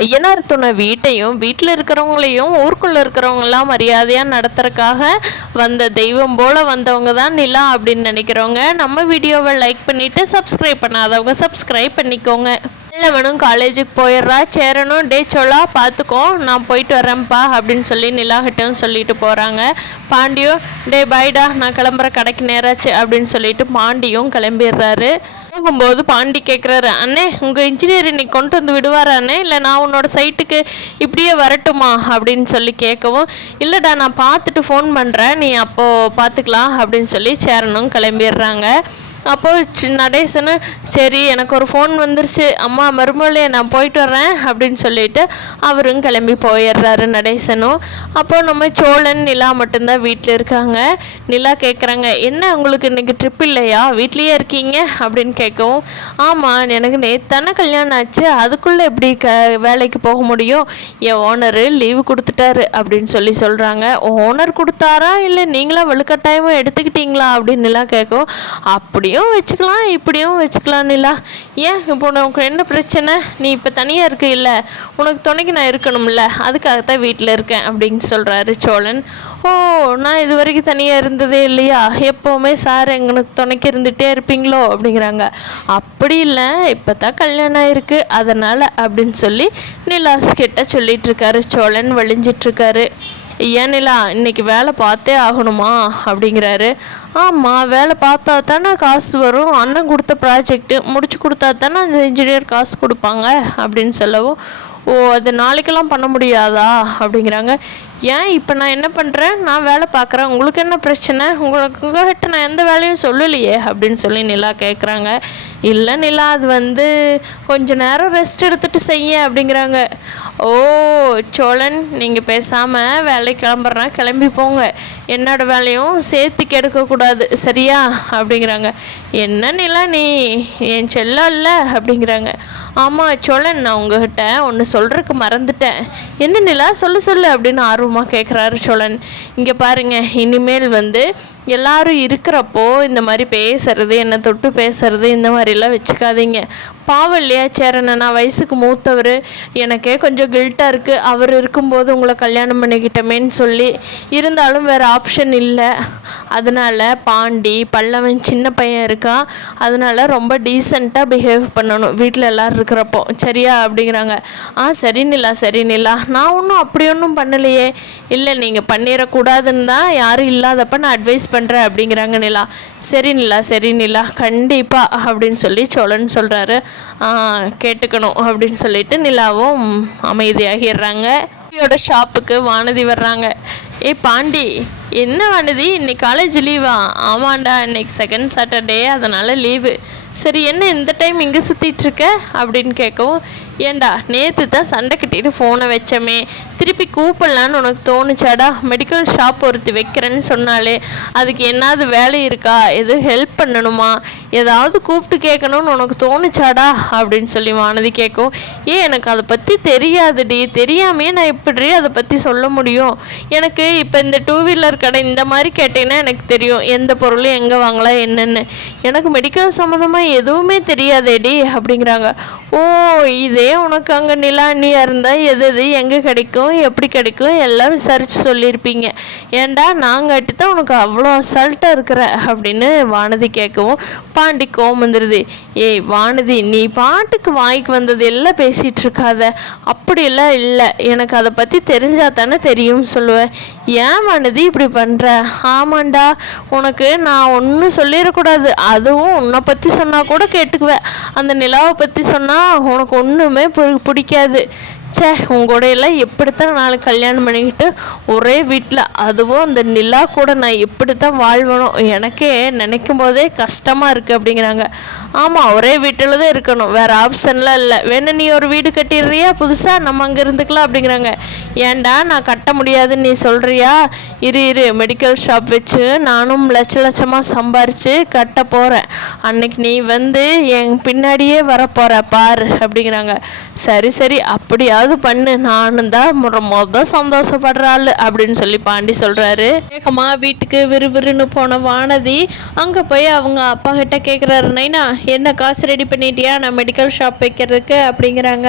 ஐயனார் துணை வீட்டையும் வீட்டில் இருக்கிறவங்களையும் ஊருக்குள்ளே இருக்கிறவங்களாம் மரியாதையாக நடத்துறதுக்காக வந்த தெய்வம் போல் வந்தவங்க தான் நிலா அப்படின்னு நினைக்கிறவங்க நம்ம வீடியோவை லைக் பண்ணிவிட்டு சப்ஸ்கிரைப் பண்ணாதவங்க சப்ஸ்கிரைப் பண்ணிக்கோங்க. நல்லவனும் காலேஜுக்கு போயிடுறா. சேரனும் டே சொல்லா பார்த்துக்கோ நான் போயிட்டு வரேன்ப்பா அப்படின்னு சொல்லி நிலாகிட்டும் சொல்லிட்டு போகிறாங்க. பாண்டியும் டே பாய்டா நான் கிளம்புற கடைக்கு நேராச்சு அப்படின்னு சொல்லிட்டு பாண்டியும் கிளம்பிடுறாரு. போகும்போது பாண்டி கேட்குறாரு, அண்ணே உங்கள் இன்ஜினியர் இன்னைக்கு கொண்டு வந்து விடுவாரா அண்ணே, இல்லை நான் உன்னோட சைட்டுக்கு இப்படியே வரட்டுமா அப்படின்னு சொல்லி கேட்கவும், இல்லைடா நான் பார்த்துட்டு ஃபோன் பண்ணுறேன் நீ அப்போது பார்த்துக்கலாம் அப்படின்னு சொல்லி சேரனும் கிளம்பிடுறாங்க. அப்போது நடேசனு சரி எனக்கு ஒரு ஃபோன் வந்துருச்சு அம்மா மறுமொழியே நான் போயிட்டு வரேன் அப்படின்னு சொல்லிட்டு அவரும் கிளம்பி போயிடுறாரு நடேசனும். அப்போது நம்ம சோழன் நிலா மட்டும்தான் வீட்டில் இருக்காங்க. நிலா கேட்குறாங்க, என்ன உங்களுக்கு இன்றைக்கி ட்ரிப் இல்லையா வீட்லேயே இருக்கீங்க அப்படின்னு கேட்கவும், ஆமாம் எனக்கு நேத்தானே கல்யாணம் ஆச்சு அதுக்குள்ளே எப்படி வேலைக்கு போக முடியும், என் ஓனரு லீவு கொடுத்துட்டாரு அப்படின்னு சொல்கிறாங்க. ஓனர் கொடுத்தாரா இல்லை நீங்களா வலுக்கட்டாயமாக எடுத்துக்கிட்டீங்களா அப்படின்னு நிலா கேட்கவும், அப்படி வச்சுக்கலாம் இப்படியும் வச்சுக்கலாம் நிலா, ஏன் இப்போ உனக்கு என்ன பிரச்சனை, நீ இப்போ தனியாக இருக்க இல்லை உனக்கு துணைக்கு நான் இருக்கணும்ல அதுக்காகத்தான் வீட்டில் இருக்கேன் அப்படின்னு சொல்கிறாரு சோழன். ஓ நான் இது வரைக்கும் தனியாக இருந்ததே இல்லையா, எப்போவுமே சார் எங்களுக்கு துணைக்கு இருந்துகிட்டே இருப்பீங்களோ அப்படிங்கிறாங்க. அப்படி இல்லை இப்போ தான் கல்யாணம் ஆயிருக்கு அதனால் அப்படின்னு சொல்லி நிலாஸ் கிட்ட சொல்லிகிட்ருக்காரு சோழன் வலிஞ்சிட்ருக்காரு. ஏன் நிலா இன்னைக்கு வேலை பார்த்தே ஆகணுமா அப்படிங்கிறாரு. ஆமாம் வேலை பார்த்தா தானே காசு வரும், அண்ணன் கொடுத்த ப்ராஜெக்ட்டு முடிச்சு கொடுத்தா தானே அந்த இன்ஜினியர் காசு கொடுப்பாங்க அப்படின்னு சொல்லவும், ஓ அது நாளைக்கெல்லாம் பண்ண முடியாதா அப்படிங்கிறாங்க. ஏன் இப்போ நான் என்ன பண்ணுறேன், நான் வேலை பார்க்குறேன் உங்களுக்கு என்ன பிரச்சனை, உங்கள்கிட்ட நான் எந்த வேலையும் சொல்லலையே அப்படின்னு சொல்லி நிலா கேட்குறாங்க. இல்லை நிலா அது கொஞ்ச நேரம் ரெஸ்ட் எடுத்துகிட்டு செய்ய அப்படிங்கிறாங்க. ஓ சோழன் நீங்கள் பேசாமல் வேலைக்கு கிளம்புறேன் கிளம்பி போங்க, என்னோடய வேலையும் சேர்த்து கெடுக்கக்கூடாது சரியா அப்படிங்கிறாங்க. என்ன நிலா நீ என் செல்லம் இல்லை அப்படிங்கிறாங்க. ஆமாம் சோழன் நான் உங்ககிட்ட ஒன்று சொல்கிறதுக்கு மறந்துட்டேன். என்ன நிலா சொல்லு அப்படின்னு ஆர்வமாக கேட்குறாரு சோழன். இங்கே பாருங்கள் இனிமேல் எல்லாரும் இருக்கிறப்போ இந்த மாதிரி பேசுறது என்னை தொட்டு பேசுறது இந்த மாதிரிலாம் வச்சுக்காதீங்க. பாவம் இல்லையா சேரனை, நான் வயசுக்கு மூத்தவர் எனக்கே கொஞ்சம் கில்ட்டாக இருக்குது அவர் இருக்கும்போது உங்களை கல்யாணம் பண்ணிக்கிட்டமேன்னு சொல்லி, இருந்தாலும் வேறு ஆப்ஷன் இல்லை அதனால் பாண்டி பல்லவன் சின்ன பையன் இருக்கான் அதனால் ரொம்ப டீசெண்டாக பிஹேவ் பண்ணணும் வீட்டில் எல்லோரும் இருக்கிறப்போ சரியா அப்படிங்கிறாங்க. சரி நிலா நான் ஒன்றும் அப்படி ஒன்றும் பண்ணலையே, இல்லை நீங்கள் பண்ணிடக்கூடாதுன்னு தான் யாரும் இல்லாதப்ப நான் அட்வைஸ் பண்ணுறேன் அப்படிங்கிறாங்க நிலா. சரி நிலா கண்டிப்பாக அப்படின்னு சொல்லி சோழன் சொல்கிறாரு. கேட்டுக்கணும் அப்படின்னு சொல்லிட்டு நிலாவும் அமைதியாகிடுறாங்க. பாண்டியோட ஷாப்புக்கு வானதி வர்றாங்க. பாண்டி என்ன வானதி இன்னைக்கு காலேஜ் லீவா? ஆமாண்டா இன்னைக்கு செகண்ட் சாட்டர்டே அதனால் லீவு. சரி என்ன இந்த டைம் இங்கே சுற்றிட்டுருக்க அப்படின்னு கேட்கவும், ஏண்டா நேற்று தான் சண்டை கட்டிட்டு ஃபோனை வச்சமே திருப்பி கூப்பிடலான்னு உனக்கு தோணுச்சாடா, மெடிக்கல் ஷாப் ஒருத்தி வைக்கிறேன்னு சொன்னாலே அதுக்கு என்னாவது வேலை இருக்கா, எது ஹெல்ப் பண்ணணுமா, ஏதாவது கூப்பிட்டு கேட்கணும்னு உனக்கு தோணுச்சாடா அப்படின்னு சொல்லி வானதி கேட்கும். எனக்கு அதை பற்றி தெரியாதுடி, தெரியாமையே நான் எப்படி அதை பற்றி சொல்ல முடியும், எனக்கு இப்போ இந்த 2 வீலர் கடை இந்த மாதிரி கேட்டேன்னா எனக்கு தெரியும் எந்த பொருளும் எங்கே வாங்கலாம் என்னென்னு, எனக்கு மெடிக்கல் சம்மந்தமாக எதுவுமே தெரியாதேடி அப்படிங்கிறாங்க. ஓ இதே உனக்கு அங்கே நிலாண்டியாக இருந்தால் எது எங்கே கிடைக்கும் எப்படி கிடைக்கும் எல்லாம் விசாரித்து சொல்லியிருப்பீங்க, ஏண்டா நாங்காட்டி தான் உனக்கு அவ்வளோ அசால்ட்டாக இருக்கிற அப்படின்னு வானதி கேட்கவும் பாண்டி கோவம் வந்துடுது. வானதி நீ பாட்டுக்கு வாய்க்கு வந்தது எல்லாம் பேசிகிட்டு இருக்காத, அப்படியெல்லாம் இல்லை எனக்கு அதை பற்றி தெரிஞ்சால் தானே தெரியும்னு சொல்லுவேன். ஏன் வானதி இப்படி பண்ணுற? ஆமாண்டா உனக்கு நான் ஒன்றும் சொல்லிடக்கூடாது, அதுவும் உன்னை பற்றி சொன்னால் கூட கேட்டுக்குவேன், அந்த நிலாவை பற்றி சொன்னால் உனக்கு ஒன்றுமே பிடிக்காது. உங்கூடையெல்லாம் எப்படித்தான் நாளைக்கு கல்யாணம் பண்ணிக்கிட்டு ஒரே வீட்டில் அதுவும் அந்த நிலா கூட நான் எப்படித்தான் வாழ்வணும் எனக்கே நினைக்கும் போதே கஷ்டமாக இருக்குது அப்படிங்கிறாங்க. ஆமாம் ஒரே வீட்டில் தான் இருக்கணும் வேறு ஆப்ஷன்லாம் இல்லை, வேணும் நீ ஒரு வீடு கட்டிடுறியா புதுசாக நம்ம அங்கே இருந்துக்கலாம் அப்படிங்கிறாங்க. ஏன்டா நான் கட்ட முடியாதுன்னு நீ சொல்கிறியா, இரு மெடிக்கல் ஷாப் வச்சு நானும் லட்சமாக சம்பாரித்து கட்ட போகிறேன், அன்னைக்கு நீ என் பின்னாடியே வரப்போகிற பாரு அப்படிங்கிறாங்க. சரி அப்படியா ஏதாவது பண்ணு, நானும் தான் மொதல் சந்தோஷப்படுற ஆள் அப்படின்னு சொல்லி பாண்டி சொல்கிறாரு. வேகமாக வீட்டுக்கு விறுவிறுன்னு போன வானதி அங்கே போய் அவங்க அப்பா கிட்ட கேட்குறாரு, நைனா என்ன காசு ரெடி பண்ணிட்டியா நான் மெடிக்கல் ஷாப் வைக்கிறதுக்கு அப்படிங்கிறாங்க.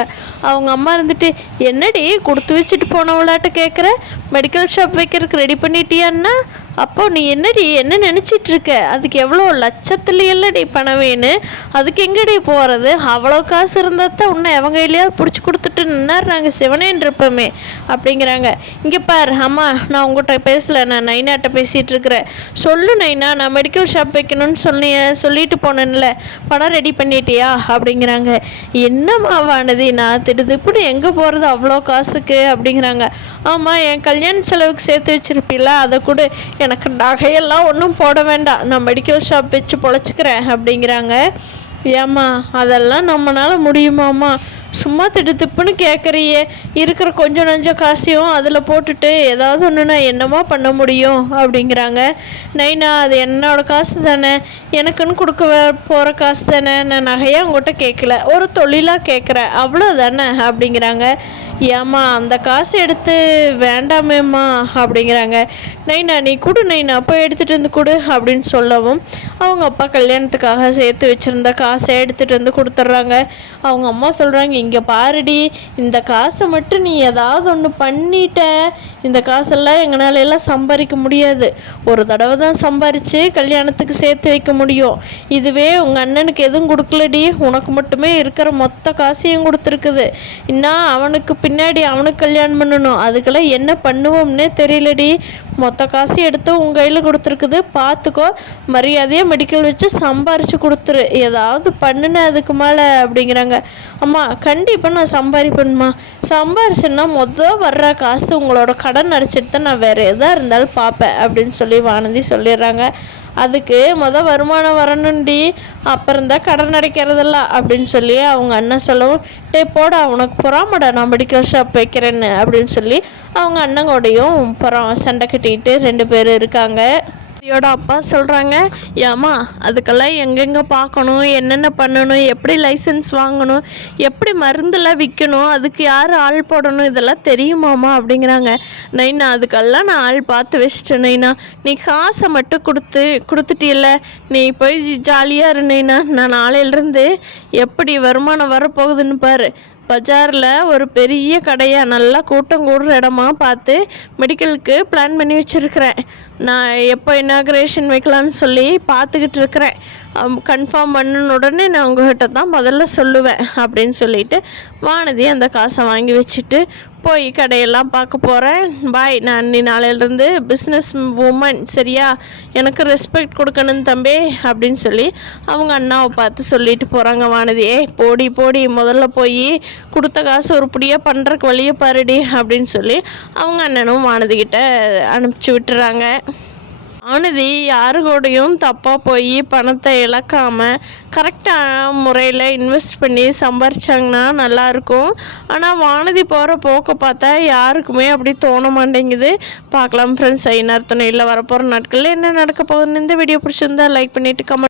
அவங்க அம்மா இருந்துட்டு, என்னடி கொடுத்து வச்சுட்டு போனவளாட்ட கேட்குற, மெடிக்கல் ஷாப் வைக்கிறதுக்கு ரெடி பண்ணிட்டியான்னா அப்போ நீ என்னடி என்ன நினச்சிட்ருக்க, அதுக்கு எவ்வளோ லட்சத்துல இல்லடி பணம் வேணும், அதுக்கு எங்கடி போகிறது, அவ்வளோ காசு இருந்தால் தான் உன்னை எவங்க இல்லையாவது பிடிச்சி கொடுத்துட்டு நின்னார் சிவனேன்னு இருப்போமே அப்படிங்கிறாங்க. இங்கே பார் அம்மா, நான் உங்கள்கிட்ட பேசலை, நான் நைனாட்ட பேசிகிட்டு இருக்கிறேன். சொல்லு நைனா, நான் மெடிக்கல் ஷாப் வைக்கணும்னு சொல்லிட்டு போனேன்ல, பணம் ரெடி பண்ணிட்டியா அப்படிங்கிறாங்க. என்னம்மா வானதி, நான் திடுதிப்புன்னு எங்கே போகிறது அவ்வளோ காசுக்கு அப்படிங்கிறாங்க. ஆமாம், என் கல்யாண செலவுக்கு சேர்த்து வச்சுருப்பீல, அதை கூட, எனக்கு நகையெல்லாம் ஒன்றும் போட வேண்டாம், நான் மெடிக்கல் ஷாப் வச்சு பொழைச்சிக்கிறேன் அப்படிங்கிறாங்க. ஏம்மா அதெல்லாம் நம்மளால் முடியுமாம்மா, சும்மா திடுப்புன்னு கேட்குறியே, இருக்கிற கொஞ்சம் நஞ்சம் காசையும் அதில் போட்டுட்டு ஏதாவது ஒன்றுனா என்னமா பண்ண முடியும் அப்படிங்கிறாங்க. நைனா அது என்னோடய காசு தானே, எனக்குன்னு கொடுக்க போகிற காசு தானே, நான் நகையாக உங்கள்கிட்ட கேட்கல, ஒரு தொழிலாக கேட்குறேன் அவ்வளோதானே அப்படிங்கிறாங்க. ஏம்மா அந்த காசு எடுத்து வேண்டாமேம்மா அப்படிங்கிறாங்க. நைனா நீ கொடு நைனா, போய் எடுத்துகிட்டு வந்து கொடு அப்படின்னு சொல்லவும் அவங்க அப்பா கல்யாணத்துக்காக சேர்த்து வச்சுருந்த காசை எடுத்துகிட்டு வந்து கொடுத்துட்றாங்க. அவங்க அம்மா சொல்கிறாங்க, இங்கே பாருடி, இந்த காசை மட்டும் நீ ஏதாவது ஒன்று பண்ணிட்ட, இந்த காசெல்லாம் எங்களால் எல்லாம் சம்பாதிக்க முடியாது, ஒரு தடவை தான் சம்பாரித்து கல்யாணத்துக்கு சேர்த்து வைக்க முடியும், இதுவே உங்கள் அண்ணனுக்கு எதுவும் கொடுக்கலடி, உனக்கு மட்டுமே இருக்கிற மொத்த காசையும் கொடுத்துருக்குது, இன்னும் அவனுக்கு பின்னாடி அவனுக்கு கல்யாணம் பண்ணணும், அதுக்கெல்லாம் என்ன பண்ணுவோம்னே தெரியலடி, மொத்த காசு எடுத்து உங்கள் கையில் கொடுத்துருக்குது, பார்த்துக்கோ, மரியாதையாக மெடிக்கல் வச்சு சம்பாரித்து கொடுத்துரு, ஏதாவது பண்ணுன அதுக்கு மேலே அப்படிங்கிறாங்க. அம்மா கண்டிப்பாக நான் சம்பாதிப்பேன்மா, சம்பாரிச்சேன்னா வர்ற காசு உங்களோட கடன் அடைச்சிட்டு தான் நான் வேறு எதாக இருந்தாலும் பார்ப்பேன் அப்படின்னு சொல்லி வானதி சொல்லிடுறாங்க. அதுக்கு வருமானம் வரணுண்டி, அப்புறம்தான் கடன் அடைக்கிறதில்ல அப்படின்னு சொல்லி அவங்க அண்ணன் சொல்லவும், டே போடா உனக்கு பொறாமடா நான் மெடிக்கல் ஷாப் வைக்கிறேன்னு அப்படின்னு சொல்லி அவங்க அண்ணங்கூடையும் சண்டை கட்டிக்கிட்டு 2 பேர் இருக்காங்க. இதோட அப்பா சொல்கிறாங்க, ஏம்மா அதுக்கெல்லாம் எங்கெங்கே பார்க்கணும், என்னென்ன பண்ணணும், எப்படி லைசன்ஸ் வாங்கணும், எப்படி மருந்தெல்லாம் விற்கணும், அதுக்கு யார் ஆள் போடணும், இதெல்லாம் தெரியுமாம்மா அப்படிங்கிறாங்க. நைனா அதுக்கெல்லாம் நான் ஆள் பார்த்து வச்சிட்டேன் நைனா, நீ காசை மட்டும் கொடுத்துட்டில்ல, நீ போய் ஜாலியாக இரு நைனா, நான் நாளையிலேருந்து எப்படி வருமானம் வரப்போகுதுன்னு பாரு, பஜாரில் ஒரு பெரிய கடையாக நல்லா கூட்டம் கூடுற இடமா பார்த்து மெடிக்கலுக்கு பிளான் பண்ணி வச்சுருக்கிறேன், நான் எப்போ இனாக்ரேஷன் வைக்கலான்னு சொல்லி பார்த்துக்கிட்டு இருக்கிறேன், கன்ஃபார்ம் பண்ணின உடனே நான் உங்கள்கிட்ட தான் முதல்ல சொல்லுவேன் அப்படின்னு சொல்லிட்டு வானதி அந்த காசை வாங்கி வச்சுட்டு போய் கடையெல்லாம் பார்க்க போகிறேன், பாய், நான் நீ நாளையிலேருந்து பிஸ்னஸ் உமன் சரியா, எனக்கு ரெஸ்பெக்ட் கொடுக்கணும் தம்பி அப்படின்னு சொல்லி அவங்க அண்ணாவை பார்த்து சொல்லிட்டு போகிறாங்க. வானதி, போடி முதல்ல போய் கொடுத்த காசு உருப்படியாக பண்ணுறக்கு வழியை பாருடி அப்படின்னு சொல்லி அவங்க அண்ணனும் வானதிக்கிட்ட அனுப்பிச்சி விட்டுறாங்க. வானதி யாரு கூடயும் தப்பாக போய் பணத்தை இழக்காமல் கரெக்டான முறையில் இன்வெஸ்ட் பண்ணி சம்பாரிச்சாங்கன்னா நல்லாயிருக்கும். ஆனால் வானதி போகிற போக்க பார்த்தா யாருக்குமே அப்படி தோண மாட்டேங்குது. பார்க்கலாம் ஃப்ரெண்ட்ஸ், ஐநார் துணையில் வரப்போகிற நாட்களில் என்ன நடக்க போகுதுன்னு இந்த வீடியோ பிடிச்சிருந்தா லைக் பண்ணிவிட்டு கமெண்ட்